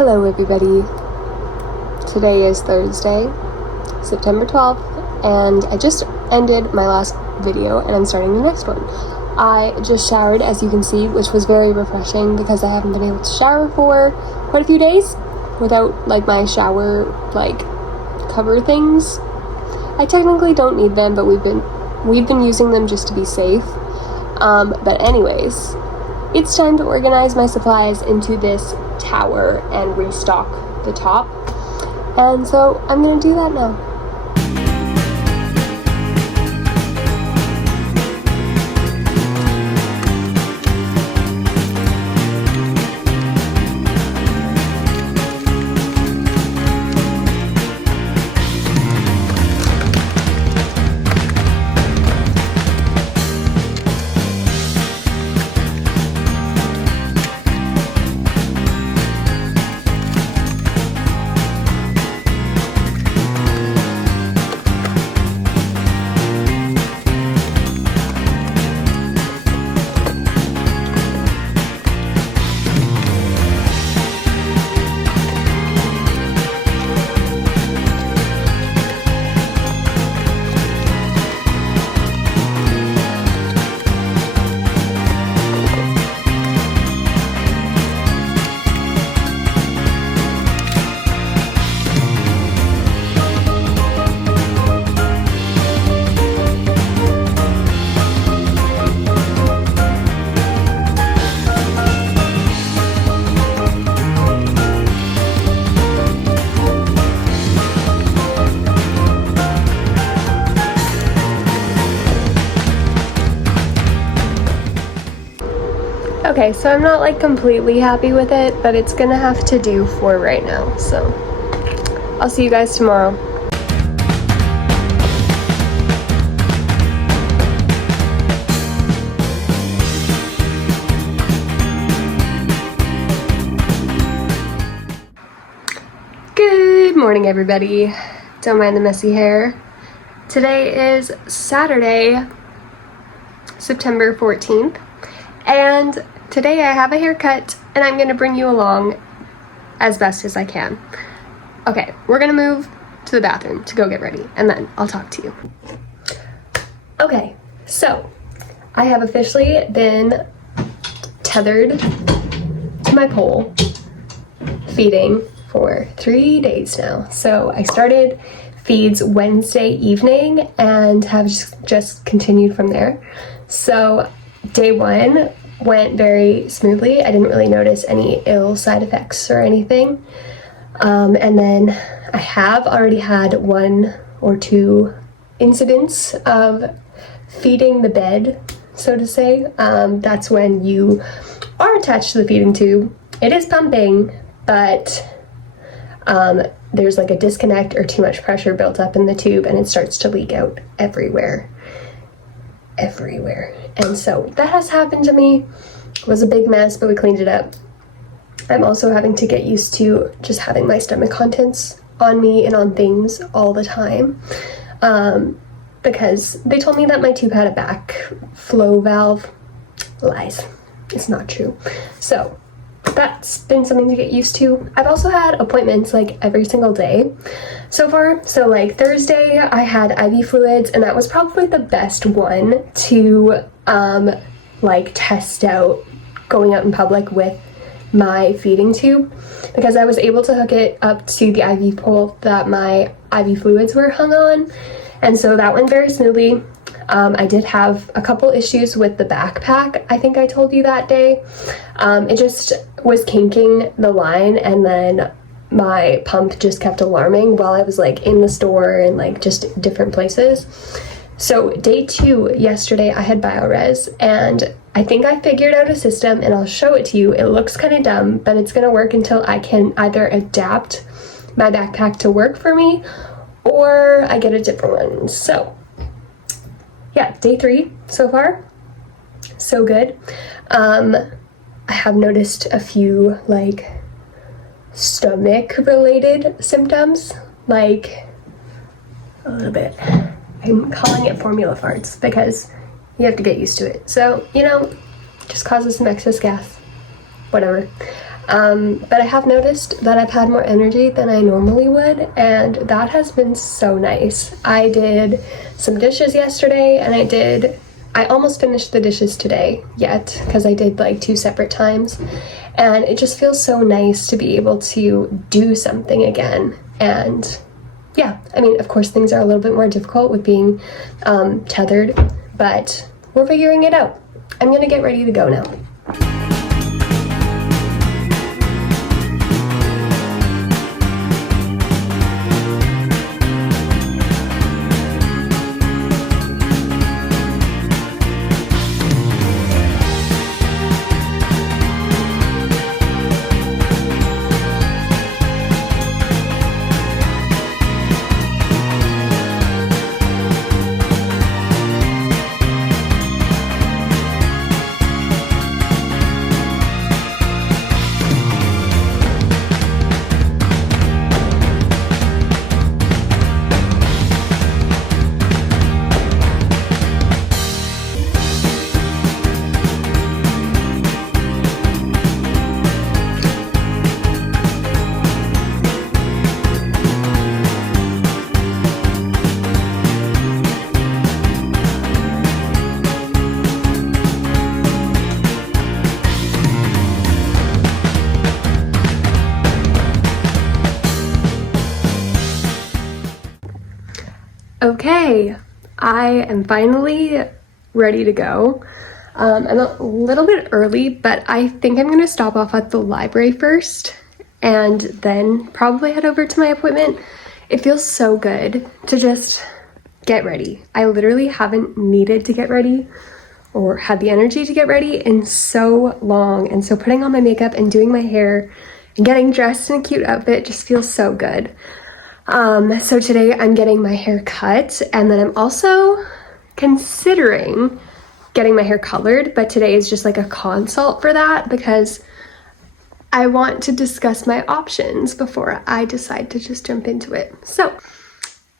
Hello everybody. Today is Thursday, September 12th, and I just ended my last video and I'm starting the next one. I just showered, as you can see, which was very refreshing because I haven't been able to shower for quite a few days without my shower cover things. I technically don't need them, but we've been using them just to be safe. But anyways, it's time to organize my supplies into this tower and restock the top, and so I'm gonna do that now. Okay, so I'm not completely happy with it, but it's gonna have to do for right now, so I'll see you guys tomorrow. Good morning, everybody. Don't mind the messy hair. Today is Saturday, September 14th, and today I have a haircut, and I'm gonna bring you along as best as I can. Okay, we're gonna move to the bathroom to go get ready, and then I'll talk to you. Okay, so I have officially been tethered to my pole feeding for 3 days now. So I started feeds Wednesday evening and have just continued from there. So day one went very smoothly. I didn't really notice any ill side effects or anything. And then I have already had 1 or 2 incidents of feeding the bed, so to say. That's when you are attached to the feeding tube. It is pumping, but there's a disconnect or too much pressure built up in the tube and it starts to leak out everywhere. And so that has happened to me. It was a big mess, but we cleaned it up. I'm also having to get used to just having my stomach contents on me and on things all the time, because they told me that my tube had a backflow valve. Lies. It's not true. So that's been something to get used to. I've also had appointments every single day so far. So Thursday I had IV fluids, and that was probably the best one to test out going out in public with my feeding tube, because I was able to hook it up to the IV pole that my IV fluids were hung on, and so that went very smoothly. I did have a couple issues with the backpack. I think I told you that day. It just was kinking the line, and then my pump just kept alarming while I was in the store and just different places. So day 2 yesterday I had BioRes, and I think I figured out a system, and I'll show it to you. It looks kind of dumb, but it's gonna work until I can either adapt my backpack to work for me or I get a different one. So yeah, day 3 so far, so good. I have noticed a few stomach related symptoms, a little bit. I'm calling it formula farts because you have to get used to it. So, just causes some excess gas. Whatever. But I have noticed that I've had more energy than I normally would, and that has been so nice. I did some dishes yesterday, and I almost finished the dishes today yet, because I did like 2 separate times, and it just feels so nice to be able to do something again. And yeah, I mean, of course things are a little bit more difficult with being tethered, but we're figuring it out. I'm gonna get ready to go now. Okay, I am finally ready to go. I'm a little bit early, but I think I'm gonna stop off at the library first and then probably head over to my appointment. It feels so good to just get ready. I literally haven't needed to get ready or had the energy to get ready in so long, and so putting on my makeup and doing my hair and getting dressed in a cute outfit just feels so good. So today I'm getting my hair cut, and then I'm also considering getting my hair colored, but today is just like a consult for that because I want to discuss my options before I decide to just jump into it. So,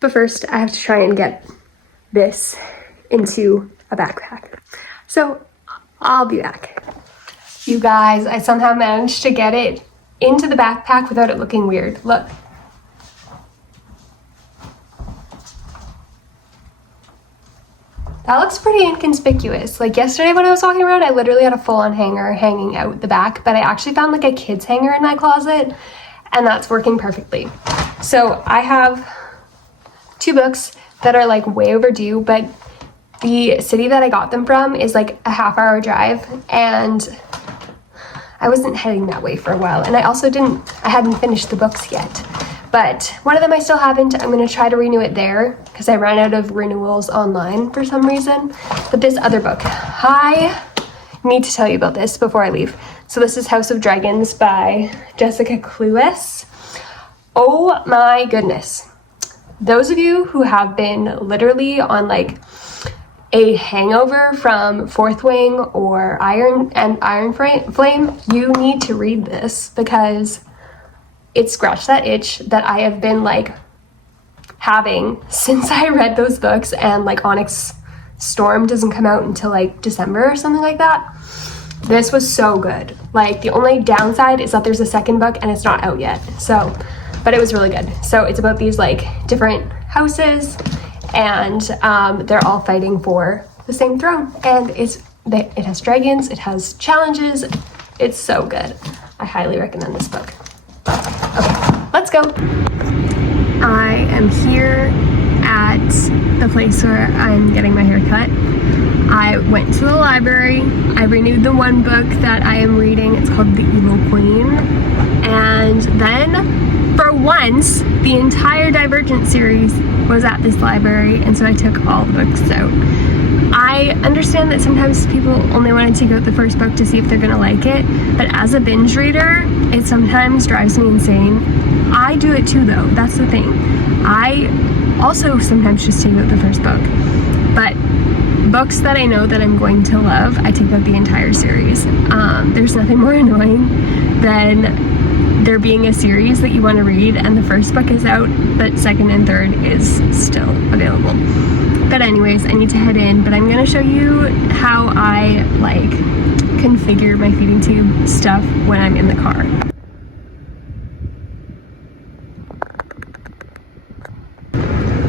but first I have to try and get this into a backpack. So I'll be back. You guys, I somehow managed to get it into the backpack without it looking weird. Look. That looks pretty inconspicuous. Like yesterday when I was walking around, I literally had a full-on hanger hanging out the back, but I actually found like a kid's hanger in my closet, and that's working perfectly. So I have 2 books that are like way overdue, but the city that I got them from is like a half-hour drive, and I wasn't heading that way for a while, and I hadn't finished the books yet. But one of them I still haven't. I'm gonna try to renew it there because I ran out of renewals online for some reason. But this other book, I need to tell you about this before I leave. So this is House of Dragons by Jessica Cluess. Oh my goodness. Those of you who have been literally on like a hangover from Fourth Wing or Iron Flame, you need to read this because it scratched that itch that I have been like having since I read those books, and like Onyx Storm doesn't come out until like December or something like that. This was so good. Like the only downside is that there's a second book and it's not out yet. So, but it was really good. So it's about these like different houses, and they're all fighting for the same throne, and it has dragons, it has challenges. It's so good. I highly recommend this book. Okay, let's go. I am here at the place where I'm getting my hair cut. I went to the library. I renewed the one book that I am reading. It's called The Evil Queen. And then, for once, the entire Divergent series was at this library, and so I took all the books out. I understand that sometimes people only want to take out the first book to see if they're going to like it, but as a binge reader, it sometimes drives me insane. I do it too, though. That's the thing. I also sometimes just take out the first book, but books that I know that I'm going to love, I take out the entire series. There's nothing more annoying than there being a series that you want to read and the first book is out, but second and third is still available. But anyways, I need to head in, but I'm gonna show you how I like configure my feeding tube stuff when I'm in the car.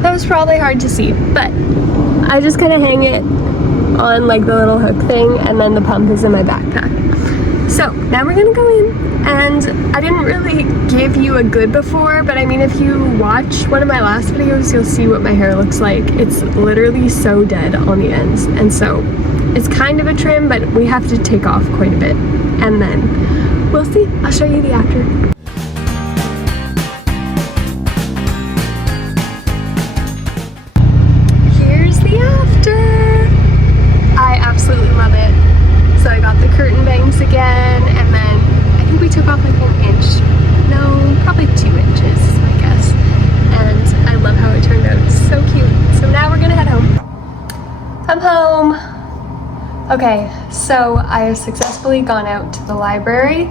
That was probably hard to see, but I just kind of hang it on like the little hook thing, and then the pump is in my backpack. So now we're gonna go in, and I didn't really give you a good before, but I mean, if you watch one of my last videos, you'll see what my hair looks like. It's literally so dead on the ends, and so it's kind of a trim, but we have to take off quite a bit, and then we'll see. I'll show you the after. I absolutely love it. So I got the curtain bangs again, and then I think we took off like an inch. No, probably 2 inches, I guess. And I love how it turned out. It's so cute. So now we're gonna head home. I'm home. Okay, so I have successfully gone out to the library,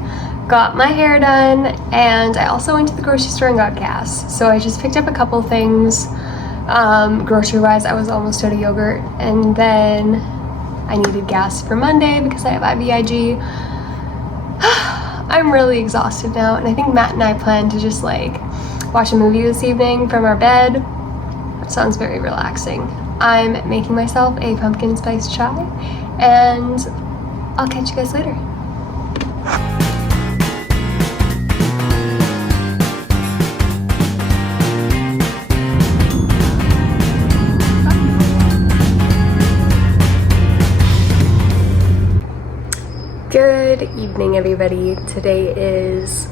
got my hair done, and I also went to the grocery store and got gas. So I just picked up a couple things. Grocery wise, I was almost out of yogurt, and then I needed gas for Monday because I have IVIG. I'm really exhausted now, and I think Matt and I plan to just like watch a movie this evening from our bed. It sounds very relaxing. I'm making myself a pumpkin spice chai, and I'll catch you guys later. Good evening, everybody. Today is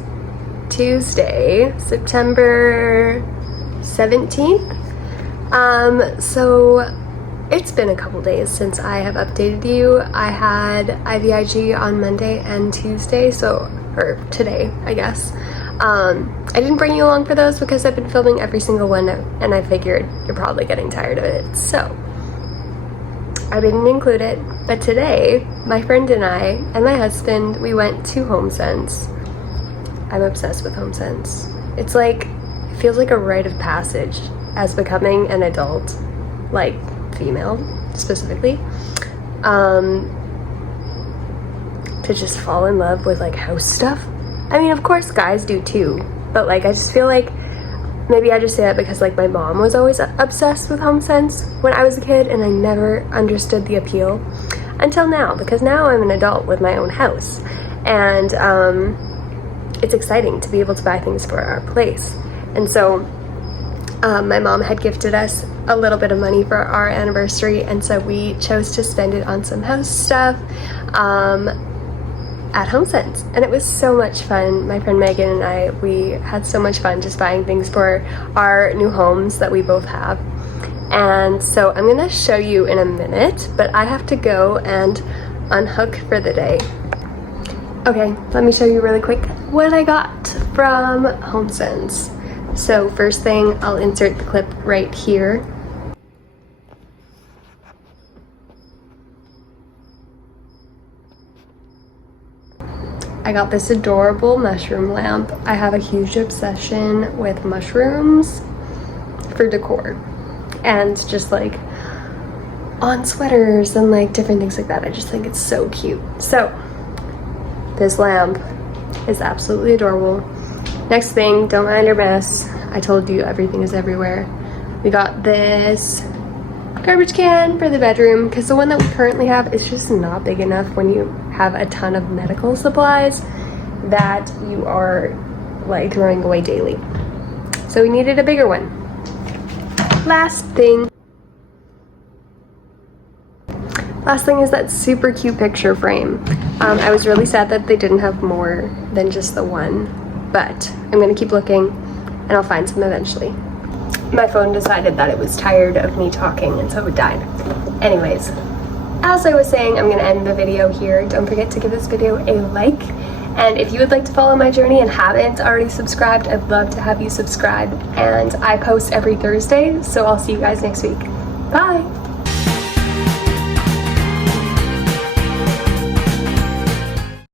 Tuesday, September 17th. So it's been a couple days since I have updated you. I had IVIG on Monday and Tuesday, or today, I guess. I didn't bring you along for those because I've been filming every single one, and I figured you're probably getting tired of it, so I didn't include it. But today, my friend and I and my husband, we went to HomeSense. I'm obsessed with HomeSense. It's like, it feels like a rite of passage as becoming an adult, like female specifically, to just fall in love with like house stuff. I mean, of course guys do too, but like I just feel like, maybe I just say that because like my mom was always obsessed with HomeSense when I was a kid, and I never understood the appeal until now, because now I'm an adult with my own house, and it's exciting to be able to buy things for our place. And so my mom had gifted us a little bit of money for our anniversary, and so we chose to spend it on some house stuff at HomeSense, and it was so much fun. My friend Megan and I, we had so much fun just buying things for our new homes that we both have. And so I'm gonna show you in a minute, but I have to go and unhook for the day. Okay, let me show you really quick what I got from HomeSense. So first thing, I'll insert the clip right here. I got this adorable mushroom lamp. I have a huge obsession with mushrooms for decor, and just like on sweaters and like different things like that. I just think it's so cute. So this lamp is absolutely adorable. Next thing, don't mind our mess. I told you everything is everywhere. We got this garbage can for the bedroom, because the one that we currently have is just not big enough when you have a ton of medical supplies that you are like throwing away daily. So we needed a bigger one. Last thing is that super cute picture frame. I was really sad that they didn't have more than just the one, but I'm gonna keep looking and I'll find some eventually. My phone decided that it was tired of me talking, and so it died. Anyways, as I was saying, I'm gonna end the video here. Don't forget to give this video a like, and if you would like to follow my journey and haven't already subscribed, I'd love to have you subscribe. And I post every Thursday, so I'll see you guys next week. Bye!